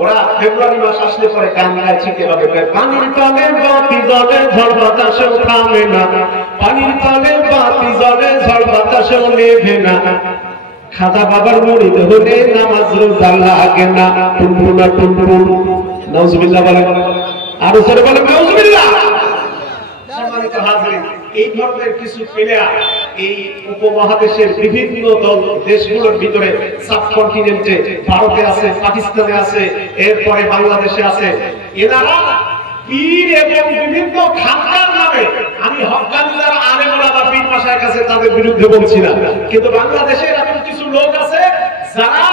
ওরা ফেব্রুয়ারি মাস আসলে পরে গান গাইছে কিভাবে, পানির তলে বাতি জ্বলে ঝড় বাতাসেও থামে না, পানির তলে বাতি জ্বলে ঝড় বাতাসেও নেভে না, খাজা বাবার মুরিদ হলে নামাজ রোজা লাগে না, টুনটুনা টুনটুন। নাউজুবিল্লাহ বলেন, আরো জোরে বলেন নাউজুবিল্লাহ। সম্মানিত হাজিরিন, এই ধরনের কিছু প্লেয়ার এই উপমহাদেশের বিভিন্ন দেশগুলোর ভিতরে, সাবকন্টিনেন্টে ভারতে আছে, পাকিস্তানে আছে, এরপরে বাংলাদেশে আছে। এনারা পীর এবং বিভিন্ন খানকার নামে, আমি হক্কানি যারা আলেম ওলামা পীর মাশায়েখ কাছে তাদের বিরুদ্ধে বলছি না, কিন্তু বাংলাদেশে এরকম কিছু লোক আছে যারা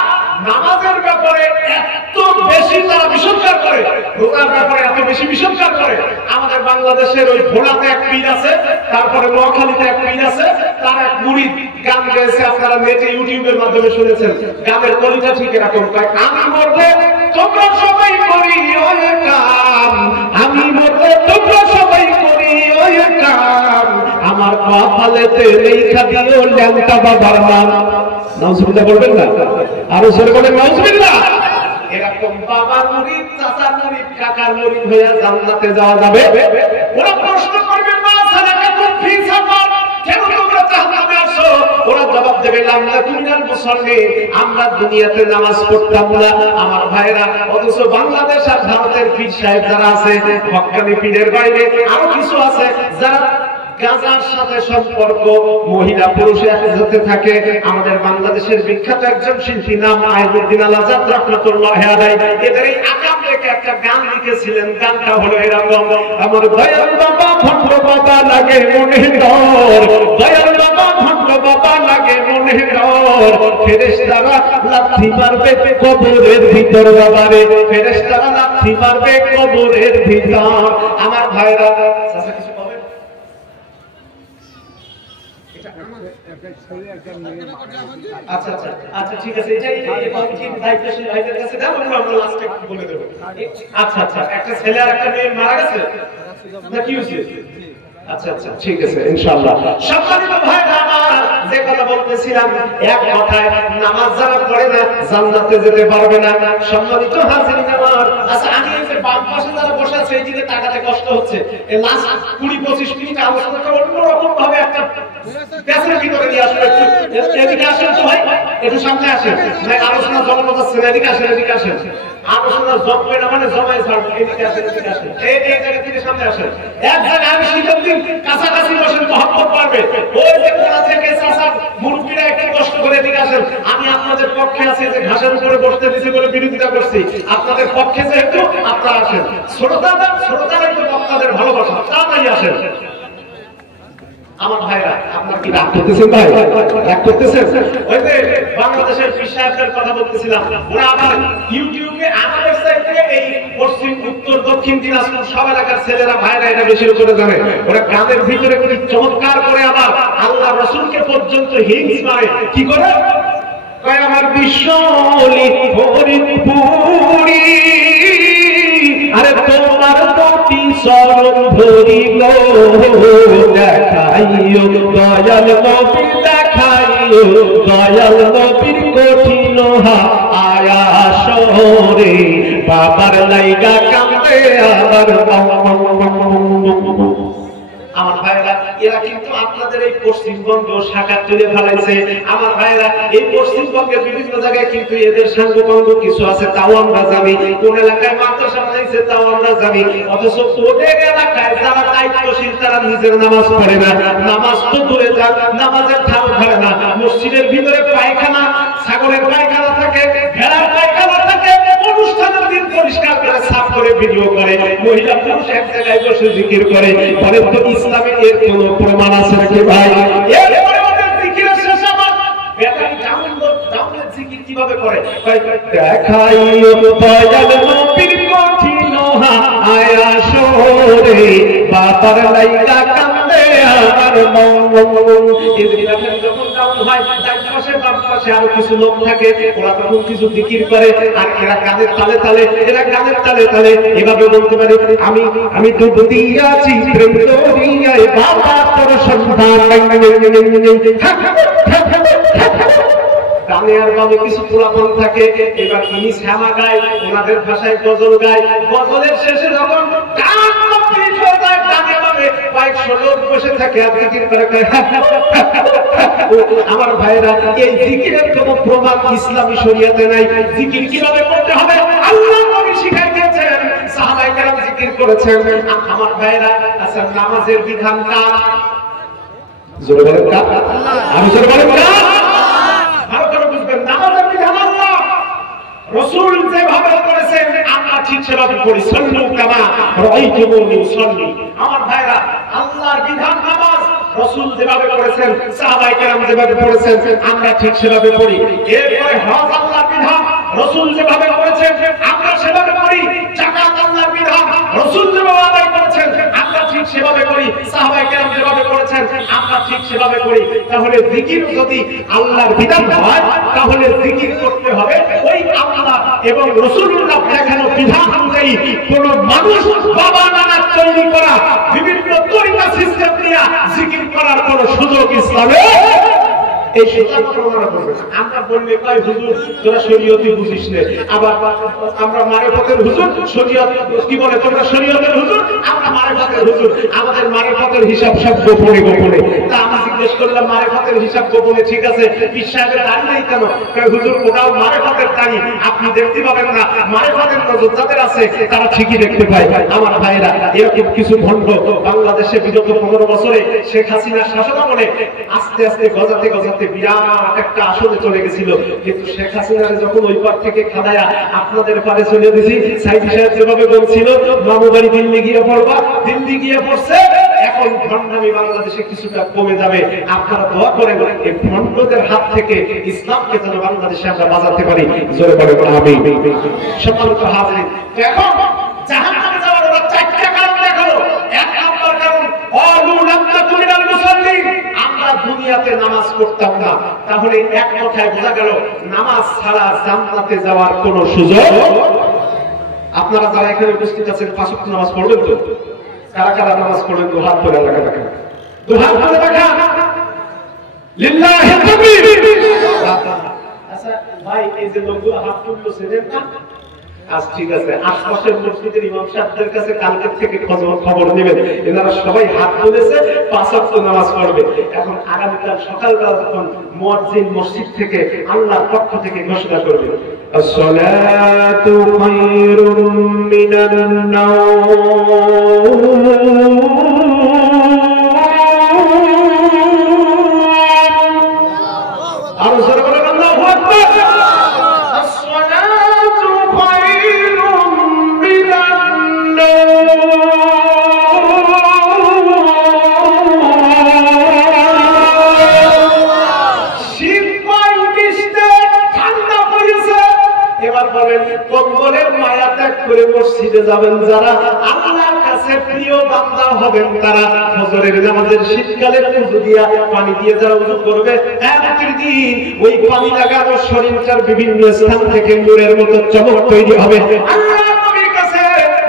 নামাজের ব্যাপারে এত বেশি তারা বিসর্জন করে, রোজার ব্যাপারে এত বেশি বিসর্জন করে। আমাদের বাংলাদেশের ওই ভোলাতে এক পীর আছে, তারপরে নোয়াখালীতে এক পীর আছে, তার এক মুরিদ গান গেয়েছে, আপনারা নেটে ইউটিউবের মাধ্যমে শুনেছেন। গানের কলিটা ঠিক এরকম, আমি মরলে তোমরা সবাই করি ওই কাম, আমি মরলে তোমরা সবাই করি ওই কাম, আমার কপালেতে লেখা দিও ল্যাংটা বাবার নাম। নাউজুবিল্লাহ বলবেন না, আরো জোরে বলেন নাউজুবিল্লাহ। এরকম বাবার মুরিদ, চাচার মুরিদ, কাকার মুরিদ হয়ে জান্নাতে যাওয়া যাবে? ওরা প্রশ্ন করবে, মা সালাকাতুম ফি সাফার, কেন তোমরা জাহান্নামে আসো? ওরা জবাব দেবে, লাম নাকুন মিনাল মুসাল্লিন, আমরা দুনিয়াতে নামাজ পড়তাম না। আমার ভাইরা, অথচ বাংলাদেশ আর ভারতের পীর সাহেব যারা আছে, হক্কানি পীরের বাইরে আরো কিছু আছে যারা গাজার সাথে সম্পর্ক, মহিলা পুরুষ একসাথে থাকে। আমাদের বাংলাদেশের বিখ্যাত একজন শিল্পী নাম আইনুদ্দিন আল আজাদ রাহমাতুল্লাহি আলাইহি, এদের এই আকাম রেখে একটা গান লিখেছিলেন। গানটা হলো এরকম, আমার দয়াল বাবা ভণ্ড বাবা লাগে মনে ডর, দয়াল বাবা ভণ্ড বাবা লাগে মনে ডর, ফেরেশতারা লাথি মারবে কবরের ভিতর, বাবারে ফেরেশতারা লাথি মারবে কবরের ভিতর। আমার ভাইরা, আচ্ছা আচ্ছা আচ্ছা ঠিক আছে, এটাই কমিটির দায়িত্বশীল ভাইদের কাছে দাও, আমরা লাস্টে বলে দেব। আচ্ছা আচ্ছা, একটা ছেলে আর একটা মেয়ে মারা গেছে না, কি হয়েছে? আচ্ছা আচ্ছা ঠিক আছে, ইনশাআল্লাহ। সম্মানিত ভাইরা আমার, যে কথা বলতেছিলাম, এক কথায় নামাজ যারা পড়ে না জান্নাতে যেতে পারবে না। সম্মানিত হাজিরিন আমার, আচ্ছা আমি এই যে বাম পাশে যারা বসে আছে এই দিকে তাকাতে কষ্ট হচ্ছে, এই লাস্ট 20-25 মিনিট আলোচনাটা অন্যরকম ভাবে একটা প্যাসের ভিতরে নিয়ে আসলে, এদিকে আসেন তো ভাই, একটু সামনে আসেন, ভাই আলোচনা জমা হচ্ছে, এদিকে আসেন, এদিকে আসেন। আলোচনা জমবে না মানে জমাই ছাড়বো, এদিকে আসেন, এদিকে আসেন, এই জায়গা থেকে সামনে আসেন। এক জায়গায় আমি শীতের দিন কাছাকাছি বসেন, মহব্বত পারবে। ওই যে কোনা থেকে চাচা মুরব্বীরা একটু কষ্ট করে এদিকে আসেন। আমি আপনাদের পক্ষে আছি, যে ঘাসের উপরে বসতে দিছি বলে বিরোধিতা করছি, আপনাদের পক্ষে যেহেতু আপনারা আসেন। শ্রোতারা একটু আপনাদের ভালোবাসা, তাড়াতাড়ি আসেন। আমার ভাইরা, আপনার কি রাগ করতেছেন? ভাই রাগ করতেছেন? ওই যে বাংলাদেশের পীর সাহেবদের কথা বলতেছিলাম, ওরা আবার ইউটিউবে আমাদের সাইডে এই পশ্চিম, উত্তর, দক্ষিণ দিনাজপুর সব এলাকার ছেলেরা ভাইরা এটা বেশি করে জানে। ওরা গানের ভিতরে কি চমৎকার করে আবার আল্লাহ রাসূলকে পর্যন্ত হিংস মারে। কি করে? কয় আমার বিশ্বলি ফরিদপুরি, আরে তোমার দুটি চরণ ধরিল, দেখাইও দয়াল নবীর, দেখাইও দয়াল নবীর কঠিন আয়াসরে, বাবার লাইগা কান্দে আবার। আমার ভাইরা, এরা কিন্তু আপনাদের এই পশ্চিমবঙ্গ শাখা তুলে ফেলাইছে। আমার ভাইরা, এই পশ্চিমবঙ্গের বিভিন্ন জায়গায় কিন্তু এদের সাঙ্গপাঙ্গ কিছু আছে, তাও আমরা জানি। কোন এলাকায় মাদ্রাসা বানাইছে তাও আমরা জানি। অথচ ওদের এলাকায় যারা দায়িত্বশীল তারা নিজের নামাজ পড়ে না। নামাজ তো দূরে যাক, নামাজের ঠাউ ধরে না। মসজিদের ভিতরে পায়খানা, ছাগলের পায়খানা থাকে, ভেড়ার পায়খানা থাকে, অনুষ্ঠানের দিন পরিষ্কার করে সাফ করে ভিডিও করে, মহিলা পুরুষ এক জায়গায় বসে জিকির করে। পরে তো ইসলামে এর কোন প্রমাণ আছে নাকি ভাই? এরপরে ওদের জিকিরের শেষ আবার ব্যাটারি ডাউনের জিকির কিভাবে করে? দেখাইও দয়াল নবীর কঠিন আয়াসরে, বাবার লাইগা কান্দে আমার মন। যখন ডাউন হয়, তার পাশে বাম পাশে আরো কিছু লোক থাকে, ওরা তখন কিছু জিকির করে, আর এরা গানের তালে তালে, এরা গানের তালে তালে এভাবে বলতে পারে, আমি তো দিয়াছি প্রেম দরিয়ায়, বাবা তোর সন্ধান। ডানে আর বামে কিছু পোলাপন থাকে, এবার তিনি শ্যামা গায়, ওনাদের ভাষায় গজল গায়। গজলের শেষে যখন গান কমপ্লিট হয়ে যায়, ডানে বামে কয়েকশো লোক বসে থাকে আর জিকির করে। আমার ভাইরা, এই জিকিরের কোনো প্রমাণ ইসলামী শরীয়তে নাই। জিকির কিভাবে করতে হবে আল্লাহ নবী শিখাই দিয়েছেন, সাহাবায়ে কেরাম জিকির করেছেন। আমার ভাইরা, আচ্ছা নামাজের বিধান কার? জোরে বলেন কার? আমি জোরে বলেন কার? ভালো করে বুঝবেন, নামাজের বিধান আল্লাহ। রাসূল যেভাবে করেছেন আমরা ঠিক সেভাবে করি। সাল্লু কামা রাআইতুমুনি উসাল্লি। আমার ভাইরা, আল্লাহর বিধান নামাজ, রাসূল যেভাবে করেছেন, সাহাবায়ে কেরাম যেভাবে করেছেন আমরা ঠিক সেভাবে করি। এরপরে হজ আল্লাহর বিধান, রাসূল যেভাবে করেছেন আমরা সেভাবে করি। যাকাত আল্লাহর বিধান, রাসূল যেভাবে আদায় করেছেন আমরা ঠিক সেভাবে করি। সাহাবায়ে কেরাম যেভাবে করেছেন আমরা ঠিক সেভাবে করি। তাহলে জিকির যদি আল্লাহর বিধান হয়, তাহলে জিকির করতে হবে ওই আল্লাহ এবং রাসূলুল্লাহ দেখানো বিধান অনুযায়ী। কোন মানুষ বাবা নানা তৈরি করা বিভিন্ন তরিকা সিস্টেম নিয়ে জিকির করার কোন সুযোগ ইসলামে এই সুযোগ প্রমাণ করবে। আমরা বললে কয় হুজুর তোরা শরীয়তই বুঝিস না, আবার আমরা মারেফতের হুজুর, শরীয়ত কি বলে তোমরা শরীয়তের হুজুর, আমরা মারেফতের হুজুর। আমাদের মারেফতের হিসাব সব গোপনে গোপনে। তা আমি জিজ্ঞেস করলাম মারেফতের হিসাব গোপনে, ঠিক আছে, পীর সাহেবের দাড়ি নাই কেন? কয় হুজুর ওটাও মারেফতের দাড়ি, আপনি দেখতে পাবেন না, মারেফতের নজর যাদের আছে তারা ঠিকই দেখতে পায়। আমার ভাইরা, এরকম কিছু ভণ্ড বাংলাদেশে বিগত 15 বছরে শেখ হাসিনার শাসনামলে আস্তে আস্তে গজাতে গজাতে বিরাট একটা আসনে চলে গেছিল। কিন্তু শেখ হাসিনার যখন ওই পার থেকে খাদায়া আপনাদের পারে চলে দিয়েছি, সাইদি সাহেব যেভাবে বলছিল মামু বাড়ি দিল্লি গিয়ে পড়বা, দিল্লি গিয়ে পড়ছে। এখন ভণ্ডামি বাংলাদেশে কিছুটা কমে যাবে। আপনারা দোয়া করেন এই ভণ্ডদের হাত থেকে ইসলামকে যেন বাংলাদেশে আমরা বাঁচাতে পারি। জোরে বলে আমিন। সম্মানিত হাজিরিন, এখন জাহান্নামে যাওয়ার ওরা 4টা কারণ দেখালো। এক নাম্বার কারণ আমরা দুনিয়াতে নামাজ পড়তাম না। তাহলে এক কথায় বোঝা গেল নামাজ ছাড়া জান্নাতে যাওয়ার কোনো সুযোগ। আপনারা যারা এখানে উপস্থিত আছেন 5 ওয়াক্ত নামাজ পড়বেন তো? কারা কারা নামাজ পড়বেন? দুহাত করে এলাকা দেখা, দুহাত করে দেখা। লিল্লাহি তাকবীর। আচ্ছা ভাই, এই যে লোকগুলো হাত তুললো সেদিন না, আজ ঠিক আছে, আশপাশের মসজিদের ইমাম সাহেবদের কাছে কালকের থেকে খবর নেবেন, এনারা সবাই হাত তুলেছে, 5 ওয়াক্ত নামাজ পড়বে। এখন আগামীকাল সকালবেলা যখন মুয়াজ্জিন মসজিদ থেকে আল্লাহর পক্ষ থেকে ঘোষণা করবে আসসালাতু খায়রুম মিনান নাওম, আর জোরে বলেন আল্লাহু আকবার। কম্বলের মায়া ত্যাগ করে মসজিদে যাবেন যারা, আল্লাহর কাছে প্রিয় বান্দা হবেন তারা। ফজরের নামাজের শীতকালের ওযু দিয়া পানি দিয়ে যারা ওযু করবে, কিয়ামতের দিন ওই পানি লাগানো শরীরটার বিভিন্ন স্থান থেকে নূরের মতো চমক তৈরি হবে। আল্লাহ নবীর কাছে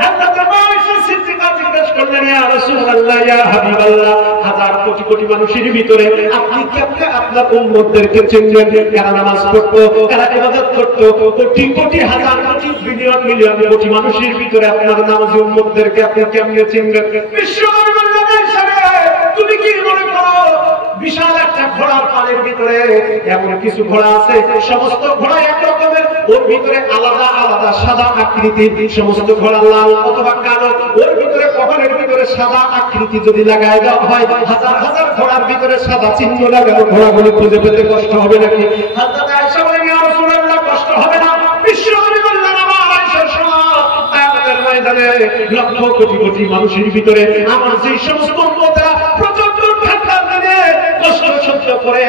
হযরত আয়েশা সিদ্দিকা জিজ্ঞেস করলেন, ইয়া রাসূলুল্লাহ, ইয়া হাবিবাল্লাহ, হাজার কোটি কোটি মানুষের ভিতরে আপনি কেমনে আপনার উম্মতদেরকে চিনবেন? কারা নামাজ পড়তো, কারা ইবাদত করতো, কোটি কোটি হাজার কোটি বিলিয়ন মিলিয়ন কোটি মানুষের ভিতরে আপনার নামাজি উম্মতদেরকে আপনি কেমনে চিনবেন? বিশ্বনবী বললেন, তুমি কি মনে করো বিশাল একটা ঘোড়ার পালের ভিতরে এমন কিছু ঘোড়া আছে, সমস্ত ঘোড়া এক রকমের, ওর ভিতরে আলাদা আলাদা সাদা আকৃতির, সমস্ত ঘোড়া লাল অথবা কালো, ওর ভিতরে কপালের ভিতরে সাদা আকৃতি যদি লাগায় দেওয়া হয়, হাজার হাজার ঘোড়ার ভিতরে সাদা চিহ্ন লাগানো ঘোড়াগুলি খুঁজে পেতে কষ্ট হবে নাকি? হযরত আয়েশা বলেন, ইয়া রাসূলুল্লাহ, কষ্ট হবে না। বিশ্বনবী বললেন, আমার আয়েশা শোনো, কিয়ামতের ময়দানে লক্ষ কোটি কোটি মানুষের ভিতরে আমার যে সমস্ত উম্মতরা প্রচন্ড ঠান্ডার দিনে কষ্ট সহ্য করে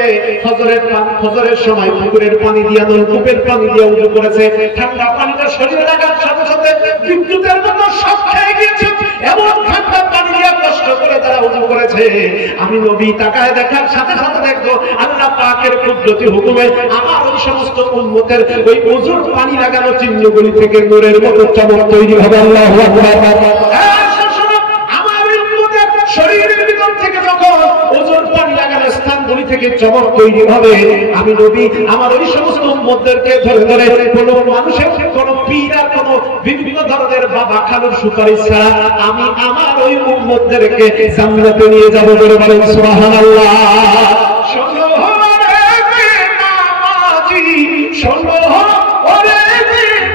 ফজরের সময় পুকুরের পানি দিয়া, নলকূপের পানি দিয়া উযু করেছে, ঠান্ডা পানিটা শরীরে লাগার সাথে সাথে বিদ্যুতের মতো শক খেয়ে গিয়েছে, এমন ঠান্ডা পানি দিয়া কষ্ট করে তারা উযু করেছে, আমি নবী তাকায় দেখার সাথে সাথে দেখবো আল্লাহ পাকের কুদরতি হুকুমে আমার ওই সমস্ত উম্মতের ওই উযুর পানি লাগানো চিহ্নগুলি থেকে নূরের মতো চমক তৈরি হবে। আল্লাহু আকবার। আমার উম্মতের শরীরের ভিতর থেকে যখন উযুর পানি লাগানো স্থানগুলি থেকে চমক তৈরি হবে। আমি নবী আমার ওই সমস্ত উম্মতদেরকে ধরে ধরে কোনো মানুষের কোনো পীর আর কোনো বিভিন্ন ধরনের বাবা খালুর সুপারিশ ছাড়া আমি আমার ওই উম্মতদেরকে জান্নাতে নিয়ে যাব বলে বলেন সুবহানাল্লাহ। শোনো রে নামাজি, শোনো ওরে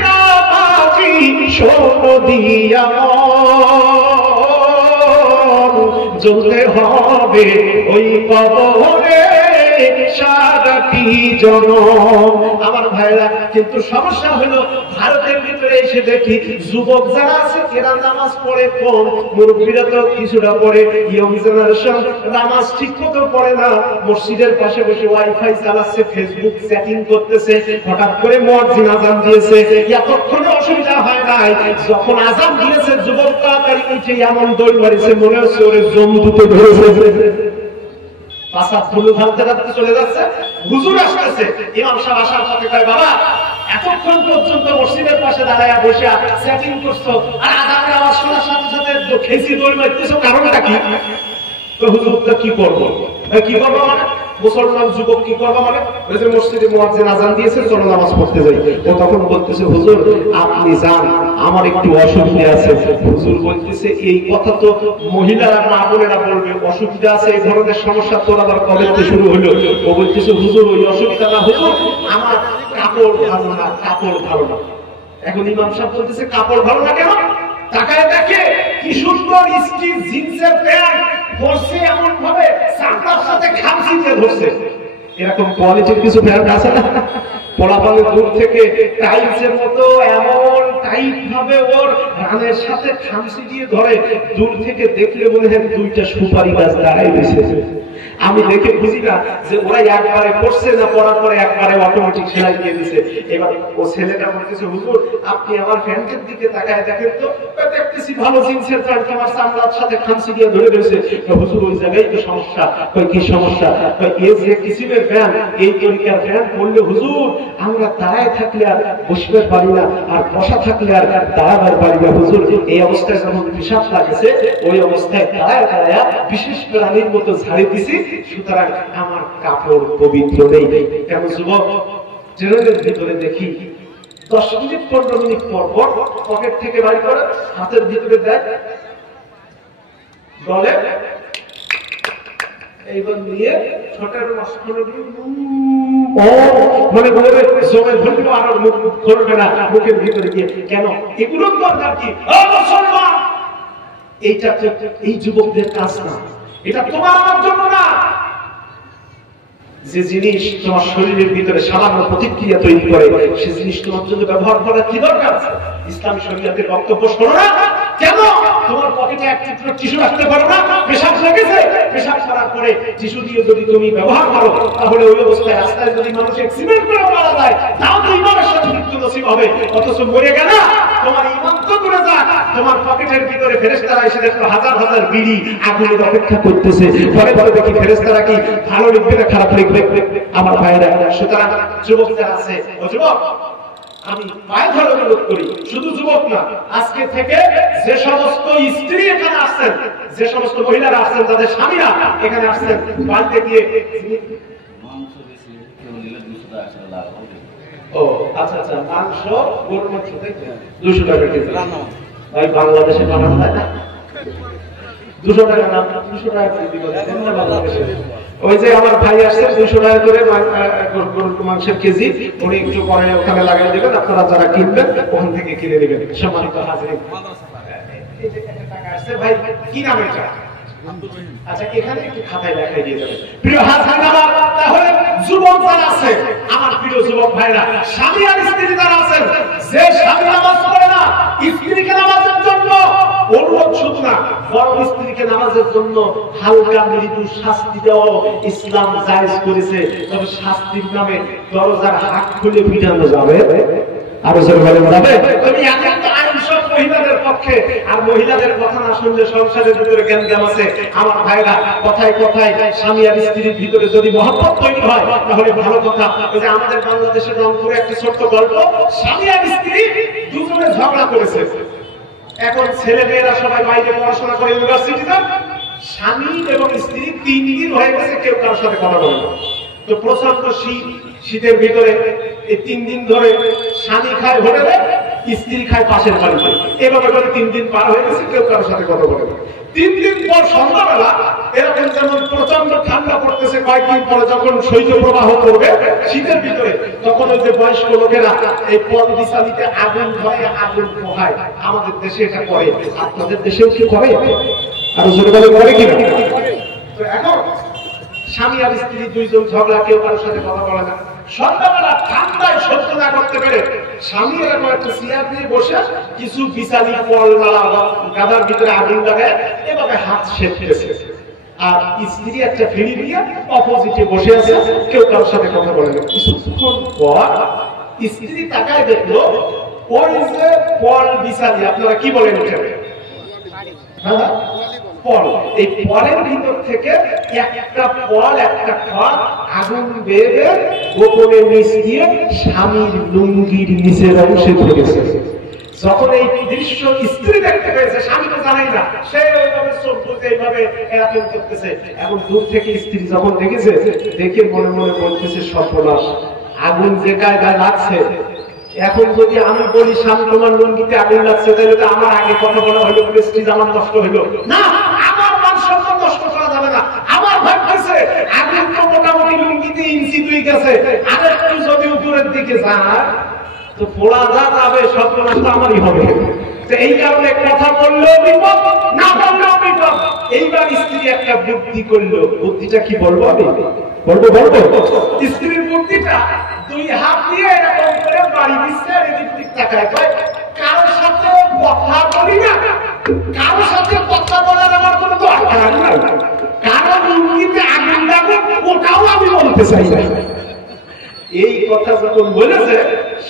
নামাজি, শোনো দিয়া জ্বলতে হবে ওই কবরে সারাটি জনম। আমার ভাইরা, কিন্তু সমস্যা হলো ভারতের ভিতরে এসে দেখি যুবক যারা আছে এরা নামাজ পড়ে কম, মুরব্বীরা তো কিছুটা পড়ে, ইয়ং জেনারেশন নামাজ ঠিক মতো পড়ে না। মসজিদের পাশে বসে ওয়াইফাই চালাচ্ছে, ফেসবুক চ্যাটিং করতেছে, হঠাৎ করে মুয়াজ্জিন আযান দিয়েছে, এতক্ষণে অসুবিধা হয় নাই, যখন আযান দিয়েছে যুবক তাড়াতাড়ি উঠে এমন দৌড় মারিছে মনে হচ্ছে ওরে জমদূতে ধরেছে। চলে যাচ্ছে, হুজুর আসতেছে, ইমাম সাহেব আসার পথে কয়, বাবা এতক্ষণ পর্যন্ত মসজিদের পাশে দাঁড়ায় বসে চ্যাটিং করছো আর আযানের আওয়াজ শোনার সাথে সাথে খেসি দৌড় মারতেছো, কারণটা কি? তো হুজুর তো কি করবো, কি করবো মানে মুসলমান যুবক কি করবো মানে মসজিদে মুয়াজ্জিন আযান দিয়েছে, চলো নামাজ পড়তে যাই। ও তখন বলতেছে, হুজুর আপনি যান, আমার একটু অসুবিধা আছে। হুজুর বলতেছে, এই কথা তো মহিলারা মা বোনেরা বলবে, অসুবিধা আছে এই ধরনের সমস্যা তোর আবার কবে থেকে শুরু হলো? ও বলতেছে, হুজুর ওই অসুবিধা না, হুজুর আমার কাপড় ভালো না, কাপড় ভালো না। এখন ইমাম সাহেব বলতেছে, কাপড় ভালো না কেন? তাকায় দেখে কি সুন্দর স্টিচ জিন্সের প্যান্ট পরছে, এমন ভাবে চামড়ার সাথে খামচি দিয়ে ধরছে। এরকম কোয়ালিটির কিছু প্যান্ট আছে না, পোলাপালে দূর থেকে টাইলসের মতো এমন টাইট ভাবে ওর রানের সাথে খামচি দিয়ে ধরে, দূর থেকে দেখলে মনে হয় দুইটা সুপারি গাছ দাঁড়াই রয়েছে। আমি দেখে বুঝি না যে ওরা একবারে পড়ছে না পড়ার পরে একবারে অটোমেটিক সেলাই দিয়ে দিছে। এবার ও ছেলেটা বলতেছে, হুজুর আপনি আমার প্যান্টের দিকে তাকায় দেখেন তো, দেখতেছি ভালো জিন্সের প্যান্ট, আমার চামড়ার সাথে খামচি দিয়ে ধরে রয়েছে। হুজুর ওই জায়গায় তো সমস্যা। কি সমস্যা? এই যে কিসিমের প্যান্ট, এই তরিকার প্যান্ট পরলে হুজুর আমরা দাঁড়ায় থাকলে আর বসতে পারি না, আর বসা থাকলে আর দাঁড়াবার পারি না। হুজুর এই অবস্থায় যখন পেশাব লাগেছে, ওই অবস্থায় দাঁড়ায় দাঁড়ায় বিশেষ প্রাণীর মতো ঝাড়ি দিছি, সুতরাং আমার কাপড় পবিত্র নেই। কেন যুবক ট্রেনের ভিতরে দেখি 10 মিনিট 15 মিনিট পর পর পকেট থেকে বাড়ি করে হাতের ভিতরে দেয়, গলে এইবার নিয়ে ছোটের মাঝখানে মানে বলবে জমে ধরবে আর মুখ ধরবে না মুখের ভিতরে গিয়ে। কেন? এগুলোর দরকার কি? এইটা এই যুবকদের কাজ না, এটা তোমার আমার জন্য না। যে জিনিস তোমার শরীরের ভিতরে সামান্য প্রতিক্রিয়া তৈরি করে, সে জিনিস তোমার জন্য ব্যবহার করার কি দরকার? ইসলামী শরীয়তের বক্তব্য শোনো না কেন? তোমার পকেটে এক টুকরো টিস্যু রাখতে পারো না? পেশাব লেগেছে, পেশাব করার পরে টিস্যু দিয়ে যদি তুমি ব্যবহার করো, তাহলে ওই অবস্থায় রাস্তায় যদি মানুষ অ্যাক্সিডেন্ট করে মারা যায়, তাও তো ইমানের সাথে মৃত্যু নসিব হবে। অথচ মরে গেল তোমার ইমান তো করে যাক, তোমার পকেটের ভিতরে ফেরেশতারা এসে দেখো হাজার হাজার বিড়ি আগুনের অপেক্ষা করতেছে। পরে পরে দেখি ফেরেশতারা কি ভালো লিখবে না খারাপ লিখবে? আমার ভাইরা, সুতরাং যুবক যারা আছে, ও যুবক আমি পায়ে ধরে অনুরোধ করি, শুধু যুবক না, আজকে থেকে যে সমস্ত স্ত্রী এখানে আসছেন, যে সমস্ত মহিলারা আসছেন, যাদের স্বামীরা এখানে আসছেন, বাড়িতে গিয়ে ও আচ্ছা আচ্ছা মাংস গরুর মাংস 200 টাকা কেজি। ভাই বাংলাদেশে বানানো যায় না, 200 টাকা না, 200 টাকা কেজি বাংলাদেশে। ওই যে আমার ভাই আসছে 200 টাকা করে গরুর মাংসের কেজি, উনি একটু পরে ওখানে লাগাই দেবেন, আপনারা যারা কিনবেন ওখান থেকে কিনে নেবেন। সম্মানিত হাজির, টাকা আসছে ভাই, কি নাম এটা? আচ্ছা এখানে একটু খাতায় লেখাই দিয়ে যাবেন। প্রিয় হাজির আমার, তাহলে যুবক যারা আছে, আমার প্রিয় যুবক ভাইরা, স্বামী আর স্ত্রী যারা আছেন, যে স্বামী নামাজ পড়ে না, স্ত্রীকে নামাজের জন্য অনুরোধ শুধু না, বরং স্ত্রীকে নামাজের জন্য হালকা মৃদু শাস্তি দেওয়া ইসলাম জায়েজ করেছে। তবে শাস্তির নামে দরজার হাত খুলে পিটানো যাবে, আরো জোরে বলেন যাবে? তুমি এখন তো আইন সব মহিলাদের পক্ষে, আর মহিলাদের কথা না শুনলে সংসারের ভিতরে জ্ঞান আছে। আমার ভাইরা, কথায় কথায় স্বামী আর স্ত্রীর ভিতরে যদি মহব্বত তৈরি হয় তাহলে ভালো কথা। ওই যে আমাদের বাংলাদেশের রংপুরে একটা ছোট্ট গল্প, স্বামী আর স্ত্রী দুজনে ঝগড়া করেছে। এখন ছেলে মেয়েরা সবাই বাইরে পড়াশোনা করে ইউনিভার্সিটিতে, স্বামী এবং স্ত্রী 3 দিন হয়ে গেছে কেউ কারোর সাথে কথা বলে না। তো প্রচন্ড শীতের ভিতরে এই 3 দিন ধরে স্বামী খায় হোটেলে, স্ত্রী খায় পাশের বাড়িতে, এভাবে করে 3 দিন পার হয়ে গেছে কেউ কারোর সাথে কথা বলে না। 3 দিন পর সন্ধ্যাবেলা এরকম যেমন প্রচন্ড ঠান্ডা পড়তেছে, কয়েকদিন পরে যখন শৈত্য প্রবাহ করবে শীতের ভিতরে, তখন ওই যে বয়স্ক লোকেরা এই পথ বিছানিতে আগুন ধরে আগুন পোহায়। আমাদের দেশে এটা করে, আপনাদের দেশেও কি করে? আর জোরে বলে করে কিনা? তো এখন স্বামী আর স্ত্রী দুইজন ঝগড়া, কেউ কারোর সাথে কথা বলে না। সন্ধ্যাবেলা ঠান্ডায় সহ্য না করতে পেরে স্বামী এরকম একটা চেয়ার দিয়ে বসে কিছু বিছানি ফল গাদার ভিতরে আগুন লাগায় এভাবে হাত সেঁকতেছে, আর স্ত্রী একটা ফেরি দিয়ে অপোজিটে বসে আছে, কেউ কারোর সাথে কথা বলে না। কিছুক্ষণ পর স্ত্রী তাকায় দেখলো ওই যে ফল বিছানি, আপনারা কি বলেন এটা? হ্যাঁ, ফল। এই ফলের ভিতর থেকে একটা ফল, একটা ফল আগুন বেয়ে গোপনে নিচ দিয়ে স্বামীর লুঙ্গির নিচের অংশে ধরেছে। যখন এই দৃশ্য স্ত্রী দেখতে পেয়েছে, স্বামী তো জানাই না, সে ওইভাবে চোখ বুঝে এইভাবে এরকম করতেছে। এখন দূর থেকে স্ত্রী যখন দেখেছে, দেখে মনে মনে বলতেছে সর্বনাশ, আগুন যে কায়দায় লাগছে, এখন যদি আমি বলি স্বামী তোমার লুঙ্গিতে আগুন লাগছে, তাহলে তো আমার আগে কথা বলা হইলো, প্রেস্টিজ আমার নষ্ট হইলো। না, আমার মান সম্মান নষ্ট করা যাবে না। আমার ভাই হয়েছে আগুন তো মোটামুটি লুঙ্গিতে ইঞ্চি 2 গেছে, আর একটু যদি উপরের দিকে যায় তো পোড়া যা যাবে, সর্বনাশটা আমারই হবে। তো এই কারণে কথা বললেও বিপদ, না বললেও বিপদ। এইবার স্ত্রী একটা বুদ্ধি করলো। বুদ্ধিটা কি বলবো আমি? বলবো। স্ত্রীর বুদ্ধিটা 2 হাত দিয়ে এরকম করে বাড়ি দিচ্ছে, আর এদিক দিক তাকায় কয়, কারোর সাথে কথা বলি না, কারোর সাথে কথা বলার আমার কোনো দরকার নাই, কারো লুঙ্গিতে আগুন লাগবে ওটাও আমি বলতে চাই না। এই কথা যখন বলেছে,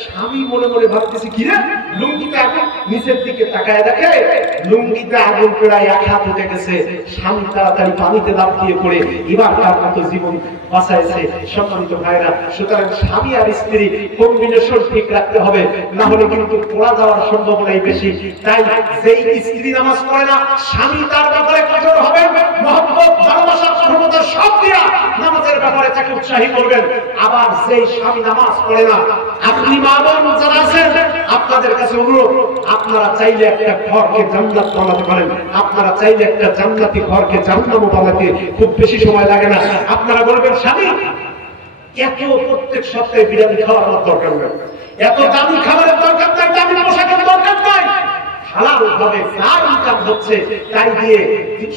স্বামী মনে মনে ভাবতেছে কি রে, লুঙ্গিতে আগুন, নিচের দিকে তাকায় দেখে লুঙ্গিতে আগুন প্রায় 1 হাত উঠে গেছে। স্বামী তাড়াতাড়ি পানিতে লাফ দিয়ে পড়ে এবার তার মতো জীবন বাঁচাইছে। সম্মানিত ভাইরা, সুতরাং স্বামী আর স্ত্রী কম্বিনেশন ঠিক রাখতে হবে, না হলে কিন্তু পোড়া যাওয়ার সম্ভাবনাই বেশি। তাই যেই স্ত্রী নামাজ পড়ে না, স্বামী তার ব্যাপারে কঠোর হবেন, মহব্বত, ভালোবাসা, সহমত সব দিয়া নামাজের ব্যাপারে তাকে উৎসাহী করবেন। আবার যেই স্বামী নামাজ পড়ে না, আপনি মা বোন যারা আছেন, আপনাদের কাছে অনুরোধ, আপনারা চাইলে একটা ঘরকে জান্নাত বানাতে পারেন। আপনারা চাইলে একটা জান্নাতি ঘরকে জাহান্নাম বানাতে খুব বেশি সময় লাগে না। আপনারা বলবেন, স্বামী এত প্রত্যেক সপ্তাহে বিরিয়ানি খাওয়ার দরকার নেই, এত দামি খাবারের দরকার নাই, দামি পোশাকের দরকার নাই, হালাল ভাবে যার ইনকাম হচ্ছে তাই দিয়ে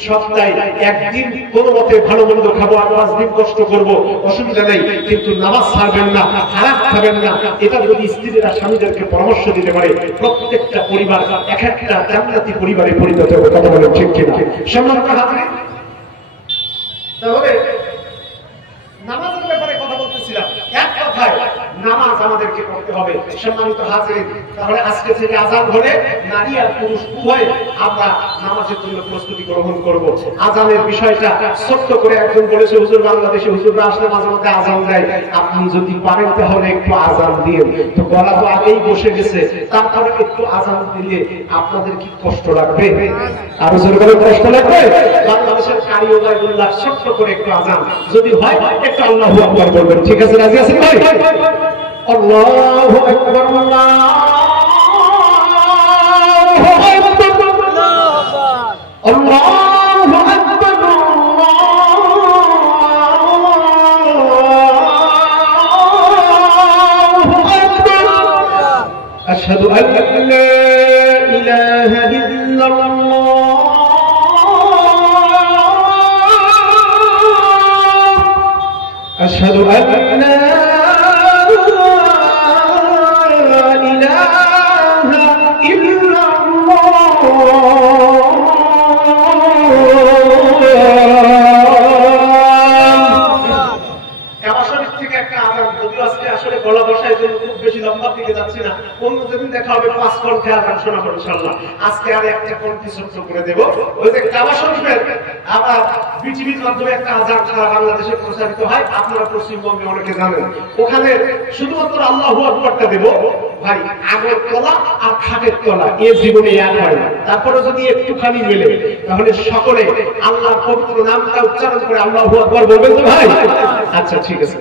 সপ্তাহে একদিন কোনো মতে ভালো মন্দ খাবো, আর 5 দিন কষ্ট করবো, অসুবিধা নেই, কিন্তু নামাজ ছাড়বেন না, হারাম খাবেন না। এটা যদি স্ত্রীরা স্বামীদেরকে পরামর্শ দিতে পারে, প্রত্যেকটা পরিবার এক একটা জান্নাতি পরিবারে পরিণত হবে। কথা বলেন ঠিক কিনা? সম্মানিত হাজিরিন, তাহলে নামাজের ব্যাপারে কথা বলতেছিলাম। এক কথায় নামাজ আমাদেরকে পড়তে হবে। সম্মানিত হাজিরিন, তাহলে আজকে থেকে আযান হলে নারী আর পুরুষ উভয় আমরা নামাজের জন্য প্রস্তুতি গ্রহণ করব। আযানের বিষয়টা ছোট্ট করে একজন বলেছে, হুজুর বাংলাদেশে হুজুররা আসলে মাঝে মধ্যে আযান দেয়, আপনি যদি পারেন তাহলে একটু আযান দিয়ে। তো গলা তো আগেই বসে গেছে, তারপরে একটু আযান দিলে আপনাদের কি কষ্ট লাগবে? আর জোরে বলে কষ্ট লাগবে? বাংলাদেশের কারি ওবায়দুল্লাহ ছোট্ট করে একটু আযান যদি হয়, একটু আল্লাহু আকবার বলবেন। ঠিক আছে, রাজি আছেন ভাই? আল্লাহু আকবার, আল্লাহু আকবার, আল্লাহু আকবার, আল্লাহু আকবার, আশহাদু আল্লা ইলাহা ইল্লাল্লাহ, আশহাদু আন্না দেখা হবে 5 কণ্ঠে আযান শোনাবো ইনশাআল্লাহ। আজকে আর একটা কণ্ঠে ছোট্ট করে দেব। ওই যে কাবা শরীফের আবার বিটিভির মাধ্যমে একটা আযান সারা বাংলাদেশে প্রচারিত হয়, আপনারা পশ্চিমবঙ্গে অনেকে জানেন। ওখানে শুধুমাত্র আল্লাহু আকবারটা দেব, ভাই আগের তলা আর খাটের তলা এ জীবনে এক হয় না। তারপরে যদি একটুখানি মেলে তাহলে সকলে আল্লাহর পবিত্র নামটা উচ্চারণ করে আল্লাহু আকবার বলবেন তো ভাই? আচ্ছা ঠিক আছে।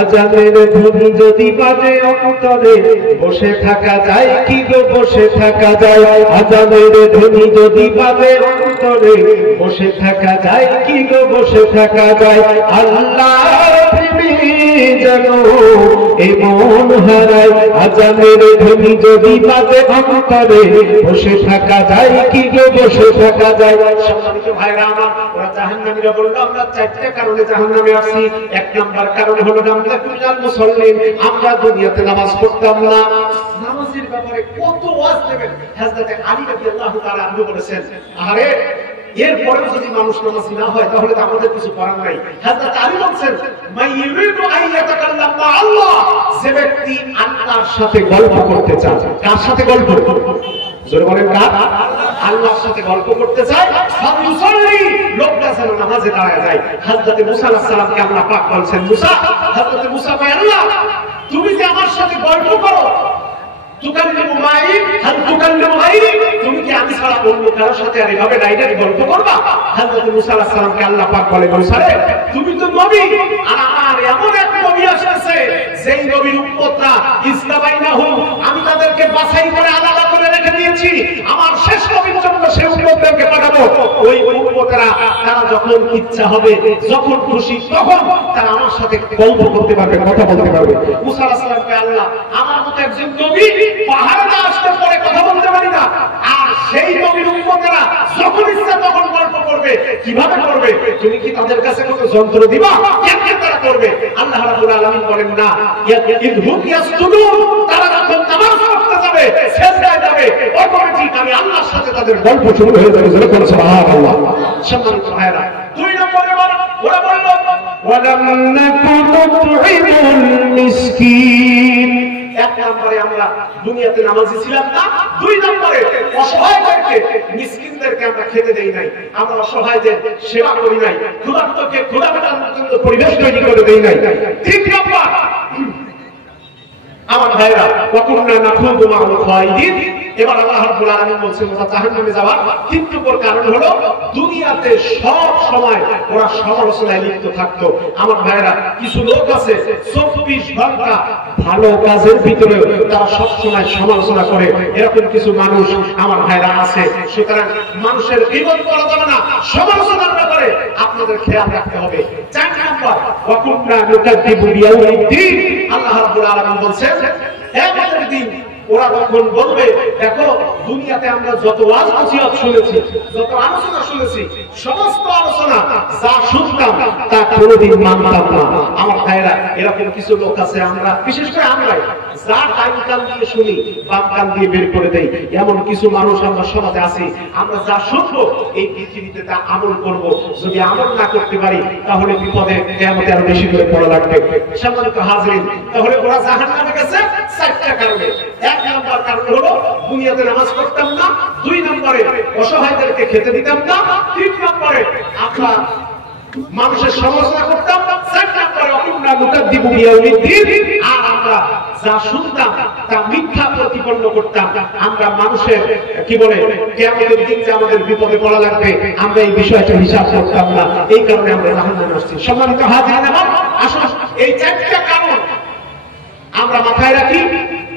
আজানের ধ্বনি যদি বাজে অন্তরে বসে থাকা যায় কি গো বসে থাকা যায়? আজানের ধ্বনি যদি বাজে অন্তরে বসে থাকা যায় কি গো বসে থাকা যায়? আল্লাহর প্রেমে যেন এমন হারায়। আজানের ধ্বনি যদি বাজে অন্তরে বসে থাকা যায় কি গো বসে থাকা যায়? সম্মানিত ভাইরা আমার, ওরা জাহান্নামীরা বলল আমরা চারটি কারণে জাহান্নামে আসি। এক নাম্বার কারণ হলো আমরা দুনিয়াতে নামাজ পড়তাম না। নামাজের ব্যাপারে কত ওয়াজ দেবেন। হযরত আলী রাদিয়াল্লাহু তাআলা আনহু বলেছেন, আরে এরপরেও যদি মানুষ নামাজি না হয় তাহলে তো আমাদের কিছু করার নাই। হযরত আলী বলেন, মাইয়ুরিদু আইয়াতাকাল্লাম মা আল্লাহ, যে ব্যক্তি আল্লাহর সাথে গল্প করতে চায়। কার সাথে গল্প? জোরে বলেন কার? আল্লাহর সাথে গল্প করতে চায়। ফালইউসাল্লি, লোকটা যেন নামাজে দাঁড়ায় যায়। হযরত মুসা আলাইহিস সালামকে আল্লাহ পাক বলেন, মুসা, হযরত মুসা কয়, আল্লাহ তুমি যে আমার সাথে গল্প করো, তুকাল্লিমু মাই হাল তুকাল্লিমু গায়রি, তুমি কি আমি ছাড়া অন্য কারোর সাথে আর এভাবে ডাইরেক্ট গল্প করবা? হযরত মুসা আলাইহিস সালামকে আল্লাহ পাক বলে, মুসা রে তুমি তো নবী, আর আমার এমন এক নবী আসছে যেই নবীর উম্মতরা ইসতাবাইনাহুম, আমি তাদেরকে বাছাই করে আলাদা করে রেখে দিয়েছি। আমার শেষ নবীর জন্য সেই উম্মতদেরকে পাঠাবো। ওই উম্মতরা তারা যখন ইচ্ছা হবে, যখন খুশি তখন তারা আমার সাথে গল্প করতে পারবে, কথা বলতে পারবে। মুসা আলাইহিস সালামকে আল্লাহ, আমার মতো একজন নবী পাহাড়ে না আসতে পরে কথা বলতে পারি না, আর সেই নবীর উম্মতেরা যখন ইচ্ছা তখন গল্প করবে। কিভাবে করবে? তুমি কি তাদের কাছে কোনো যন্ত্র দিবা? কেমনে তারা করবে? আল্লাহ রাব্বুল আলামিন বলেন না, ইদহুম ইয়াসজুদুন, তারা যখন নামাজ পড়তে যাবে, সিজদায় যাবে, অটোমেটিক আমি আল্লাহর সাথে তাদের গল্প শুরু হয়ে যাবে। সুবহানাল্লাহ। সম্মানিত ভাইরা, দুই নম্বরে ওরা বলল, ওয়ালাম নাকুনু তুইমুল মিসকিন। এক নম্বরে আমরা দুনিয়াতে নামাজি ছিলাম না। দুই নম্বরে অসহায়দেরকে, মিসকিনদেরকে আমরা খেতে দেই নাই, আমরা অসহায়দের সেবা করি নাই, ক্ষুধার্তকে ক্ষুধা মেটানোর জন্য পরিবেশ তৈরি করে দেই নাই। তিন নম্বর, আমার ভাইরা, ওয়াকুন্না নাখুদু মা'আল খায়দিন। এবার আল্লাহ রাব্বুল আলামিন বলছেন ওরা জাহান্নামে যাওয়ার তিন নম্বর কারণ হলো দুনিয়াতে সব সময় ওরা সমালোচনায় লিপ্ত থাকতো। আমার ভাইরা, কিছু লোক আছে 24 ঘন্টা ভালো কাজের ভিতরে তারা সব সময় সমালোচনা করে। এরকম কিছু মানুষ আমার ভাইরা আছে। সুতরাং মানুষের গীবত করা যাবে না, সমালোচনার ব্যাপারে আপনাদের খেয়াল রাখতে হবে। চার নম্বর, ওয়াকুন্না নুকাদ্দিবু বিয়াউমিদ্দিন। আল্লাহ রাব্বুল আলামিন বলছেন কিয়ামতের দিন ওরা তখন বলবে, দেখো দুনিয়াতে আমরা যত ওয়াজ নসিহত শুনেছি, যত আলোচনা শুনেছি, সমস্ত আলোচনা যা শুনতাম তা কোনোদিন মানতাম না। আমার ভাইরা, এরকম কিছু লোক আছে, আমরা বিশেষ করে আমরাই যা টাইম কান দিয়ে শুনি বাম কান দিয়ে বের করে দেই। এমন কিছু মানুষ আমরা সমাজে আছি, আমরা যা শুনবো এই পৃথিবীতে তা আমল করব। যদি আমল না করতে পারি তাহলে বিপদে কিয়ামতে আরো বেশি করে পড়া লাগবে। সম্মানিত হাজিরিন, তাহলে ওরা জাহান্নামে গেছে চারটা কারণে। এক নম্বর কারণ হলো দুনিয়াতে নামাজ পড়তাম না। দুই নম্বরে অসহায়দেরকে খেতে দিতাম না। তিন নম্বরে আমরা মানুষের সমালোচনা করতাম। চার নম্বরে ওয়াকুন্না নুকাদ্দিবু বিয়াউমিদ্দিন, আর আমরা যা শুনতাম তা মিথ্যা প্রতিপন্ন করতাম। আমরা মানুষের কি বলে কিয়ামতের দিন যে আমাদের বিপদে পড়া লাগবে, আমরা এই বিষয়টা হিসাব করতাম না। এই কারণে আমরা জাহান্নামে আসছি। সম্মানিত হাজিরিন আমার, আসলে এই চারটা কারণ আমরা মাথায় রাখি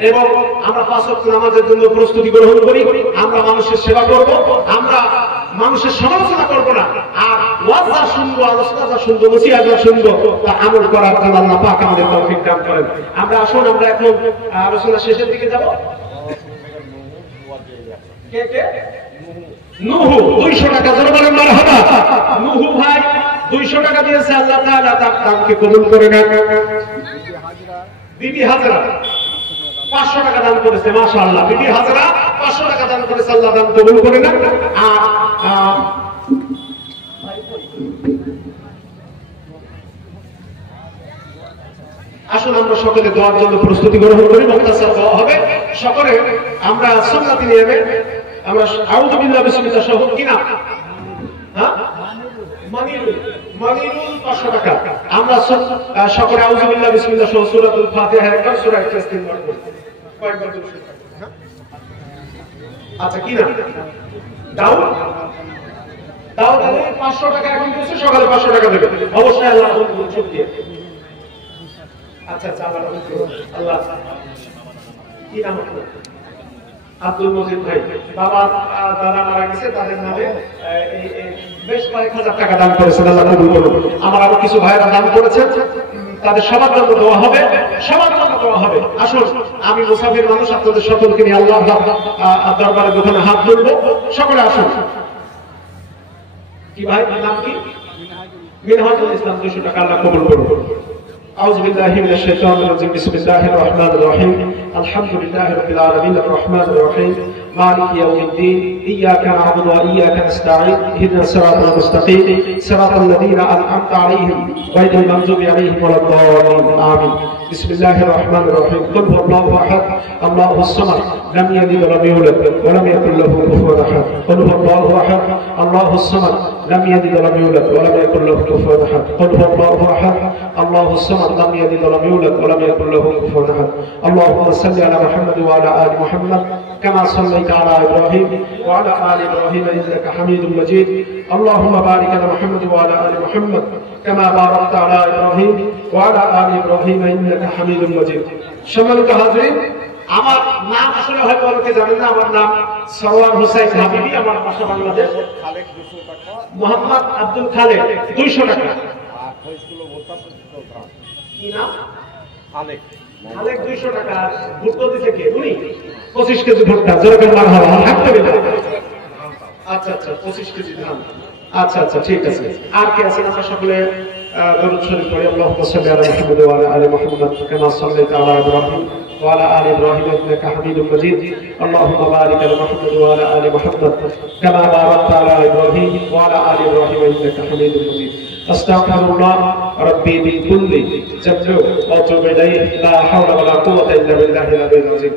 এবং আমরা 5 ওয়াক্ত নামাজের জন্য প্রস্তুতি গ্রহণ করি। আমরা মানুষের সেবা করব, আমরা মানুষের সমালোচনা করব না, আর ওয়াজ যা শুনবো, আলোচনা যা শুনবো, নসিহত যা শুনবো তা আমল করার জন্য আল্লাহ পাক আমাদের তৌফিক দান করেন। আমরা আসুন, আমরা এখন আলোচনা শেষের দিকে যাব। কে কে? নূহু 200 টাকা জোরে বলেন মারহাবা। নূহু ভাই 200 টাকা দিয়েছে, আল্লাহ তাআলা তার দানকে কবুল করে নেন। বিবি হাজরা 500 টাকা দান করেছে, মাশাআল্লাহ। বিবি হাজরা 500 টাকা দান করেছে, আল্লাহ দান কবুল করে নেন। আর আসুন আমরা সকলে দোয়ার জন্য প্রস্তুতি গ্রহণ করি। মুখতাসার দোয়া হবে, সকলে আমরা সুন্নতি নিয়মে আমরা আউযু বিল্লাহি বিসমিল্লাহ সহ কিনা মানিরুল 500 টাকা আমরা সকলে আউযু বিল্লাহি বিসমিল্লাহ সহ সূরাতুল ফাতিহা একবার, সূরা ইখলাস তিনবার করি। কয়েকবার দরুদ শরীফ। আচ্ছা কিনা দাও 500 টাকা এখন দিয়েছে, সকালে 500 টাকা দেবে অবশ্যই। আল্লাহ সুখ দিয়ে। আচ্ছা আল্লাহ কি নাম আপনার? আব্দুল মজিদ ভাই। বাবা দাদা মারা গেছে, তাদের নামে বেশ কয়েক হাজার টাকা দান করেছেন, আল্লাহ কবুল করুন। আমার আরো কিছু ভাইরা দান করেছেন, তাদের সবার জন্য দোয়া হবে, সবার জন্য দোয়া হবে। আসুন আমি মুসাফির মানুষ, আপনাদের সকলকে নিয়ে আল্লাহ দরবারে দোকানে হাত তুলবো, সকলে আসুন। কি ভাই নাম কি? মিনহাজুল ইসলাম 200 টাকা, আল্লাহ কবুল করুন। أعوذ بالله من الشيطان الرجيم بسم الله الرحمن الرحيم الحمد لله رب العالمين الرحمن الرحيم مالك يوم الدين إياك نعبد وإياك نستعين اهدنا الصراط المستقيم صراط الذين أنعمت عليهم غير المغضوب عليهم ولا الضالين آمين بسم الله الرحمن الرحيم قل هو الله أحد الله الصمد لم يلد ولم يولد ولم يكن له كفوا أحد قل هو الله أحد الله الصمد لم يلد ولم يولد ولم يكن له كفوا أحد قل هو الله أحد الله الصمد لم يلد ولم يولد ولم يكن له كفوا أحد اللهم صل على محمد وعلى آل محمد كما صليت على إبراهيم وعلى آل إبراهيم إنك حميد مجيد اللهم بارك على محمد وعلى آل محمد كما باركت على إبراهيم وعلى آل إبراهيم إنك حميد مجيد সম্মানিত হাজিরিন, আমার নাম আসলে হয়তো অনেকে জানেন না, আমার নাম সরওয়ার হোসেন হাবিবি, আমার ভাষা বাংলাদেশ। মোহাম্মদ আব্দুল খালেক 200 টাকা। কি নাম? খালেক 200 টাকা। ভুট্টা দিতে কে? উনি 25 কেজি ভুট্টা, যেরকম মান হবে থাকতে হবে। আচ্ছা 25 কেজি ধান। আচ্ছা ঠিক আছে। আর কি আছে? আমরা সকলে দরুদ শরীফ পড়ি। আল্লাহুম্মা সাল্লি আলা মুহাম্মাদ ওয়া আলা আলি মুহাম্মাদ কামা সাল্লাইতা আলা ইব্রাহিম ওয়া আলা আলি ইব্রাহিম ইন্নাকা হামিদুম মাজিদ আল্লাহুম্মা বারিক আলা মুহাম্মাদ ওয়া আলা আলি মুহাম্মাদ কামা বারাকতা আলা ইব্রাহিম ওয়া আলা আলি ইব্রাহিম ইন্নাকা হামিদুম মাজিদ আস্তাগফিরুল্লাহ রাব্বি মিন কুল্লি যামবি ওয়া আতুবু ইলাইহি লা হাওলা ওয়া লা কুওয়াতা ইল্লা বিল্লাহিল আলিয়্যিল আযীম।